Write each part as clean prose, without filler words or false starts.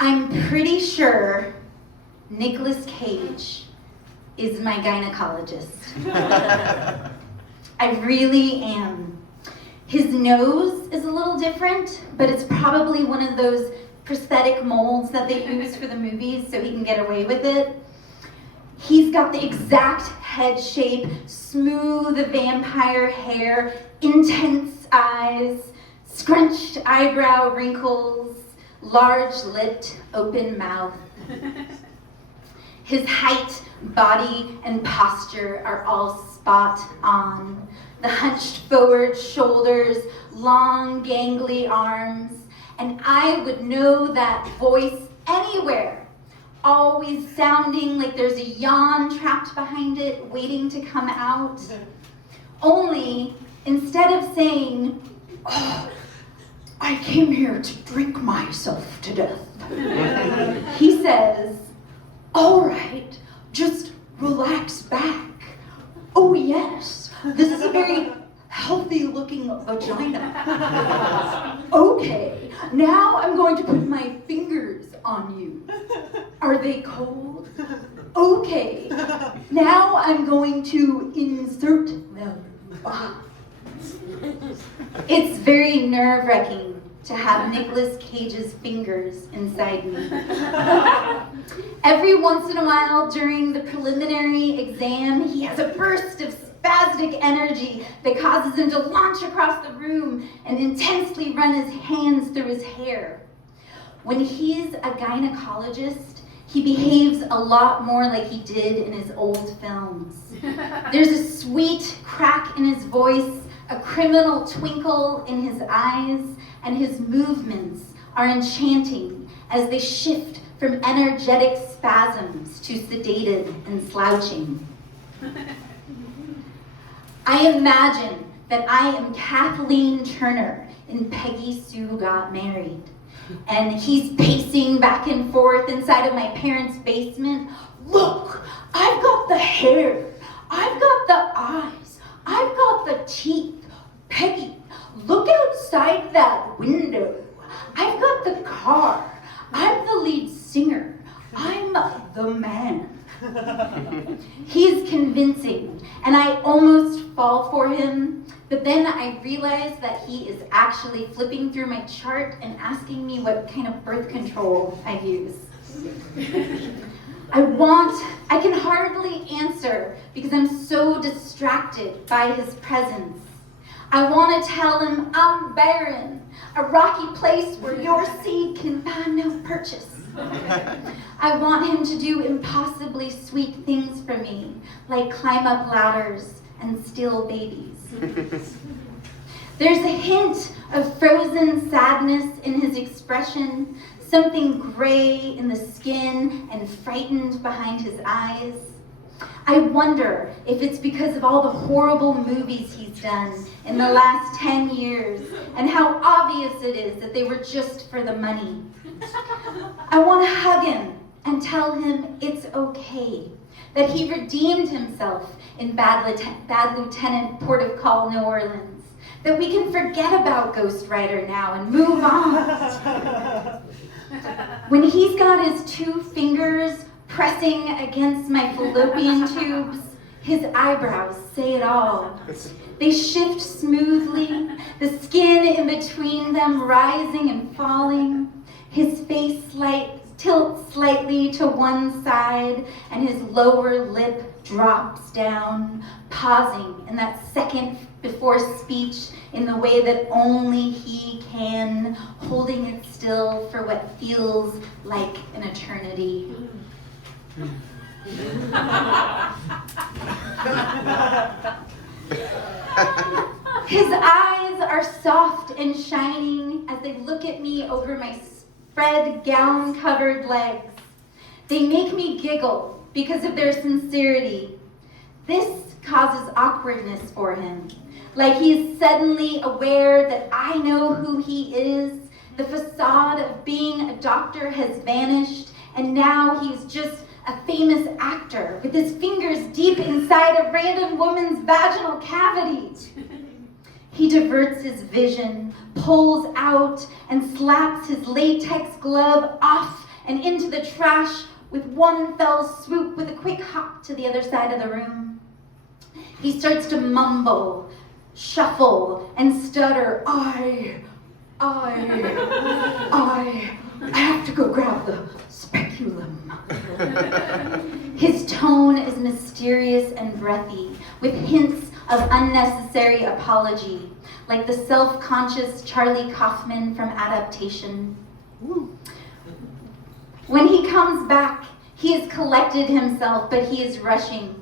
I'm pretty sure Nicolas Cage is my gynecologist. I really am. His nose is a little different, but it's probably one of those prosthetic molds that they use for the movies so he can get away with it. He's got the exact head shape, smooth vampire hair, intense eyes, scrunched eyebrow wrinkles, large-lipped, open mouth. His height, body, and posture are all spot on. The hunched forward shoulders, long, gangly arms, and I would know that voice anywhere, always sounding like there's a yawn trapped behind it, waiting to come out. Only, instead of saying, "Oh, I came here to drink myself to death," he says, "All right, just relax back. Oh yes, this is a very healthy looking vagina. Okay, now I'm going to put my fingers on you. Are they cold? Okay, now I'm going to insert them." It's very nerve-wracking to have Nicolas Cage's fingers inside me. Every once in a while during the preliminary exam, he has a burst of spastic energy that causes him to launch across the room and intensely run his hands through his hair. When he's a gynecologist, he behaves a lot more like he did in his old films. There's a sweet crack in his voice, a criminal twinkle in his eyes, and his movements are enchanting as they shift from energetic spasms to sedated and slouching. I imagine that I am Kathleen Turner in Peggy Sue Got Married, and he's pacing back and forth inside of my parents' basement. "Look, I've got the hair, I've got the eyes, I've got the teeth. Peggy, look outside that window. I've got the car. I'm the lead singer. I'm the man." He's convincing, and I almost fall for him, but then I realize that he is actually flipping through my chart and asking me what kind of birth control I use. I can hardly answer because I'm so distracted by his presence. I want to tell him I'm barren, a rocky place where your seed can find no purchase. I want him to do impossibly sweet things for me, like climb up ladders and steal babies. There's a hint of frozen sadness in his expression, something gray in the skin and frightened behind his eyes. I wonder if it's because of all the horrible movies he's done in the last 10 years and how obvious it is that they were just for the money. I want to hug him and tell him it's okay, that he redeemed himself in Bad Lieutenant Port of Call, New Orleans, that we can forget about Ghost Rider now and move on. When he's got his two fingers pressing against my fallopian tubes, his eyebrows say it all. They shift smoothly, the skin in between them rising and falling. His face tilts slightly to one side, and his lower lip drops down, pausing in that second before speech in the way that only he can, holding it still for what feels like an eternity. His eyes are soft and shining as they look at me over my spread gown-covered legs. They make me giggle because of their sincerity. This causes awkwardness for him, like he's suddenly aware that I know who he is. The facade of being a doctor has vanished, and now he's just a famous actor with his fingers deep inside a random woman's vaginal cavity. He diverts his vision, pulls out, and slaps his latex glove off and into the trash with one fell swoop, with a quick hop to the other side of the room. He starts to mumble, shuffle, and stutter, I have to go grab the speculum. His tone is mysterious and breathy, with hints of unnecessary apology, like the self-conscious Charlie Kaufman from Adaptation. When he comes back, he has collected himself, but he is rushing.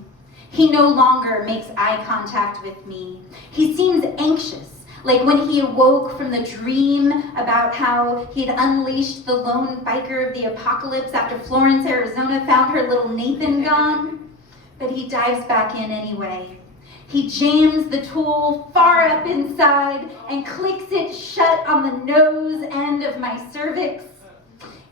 He no longer makes eye contact with me. He seems anxious, like when he awoke from the dream about how he had unleashed the lone biker of the apocalypse after Florence, Arizona found her little Nathan gone. But he dives back in anyway. He jams the tool far up inside and clicks it shut on the nose end of my cervix.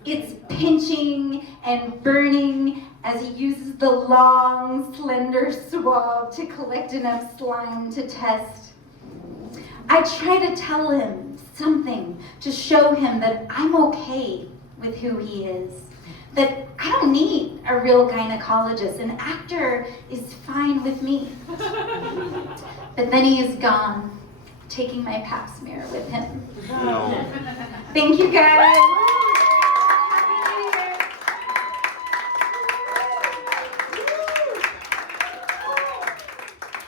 It's pinching and burning as he uses the long, slender swab to collect enough slime to test. I try to tell him something to show him that I'm okay with who he is, that I don't need a real gynecologist. An actor is fine with me. But then he is gone, taking my pap smear with him. Thank you, guys.